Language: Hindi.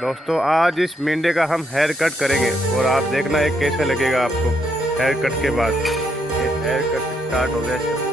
दोस्तों आज इस मेंढे का हम हेयर कट करेंगे और आप देखना ये कैसे लगेगा आपको हेयर कट के बाद। ये हेयर कट स्टार्ट हो गया।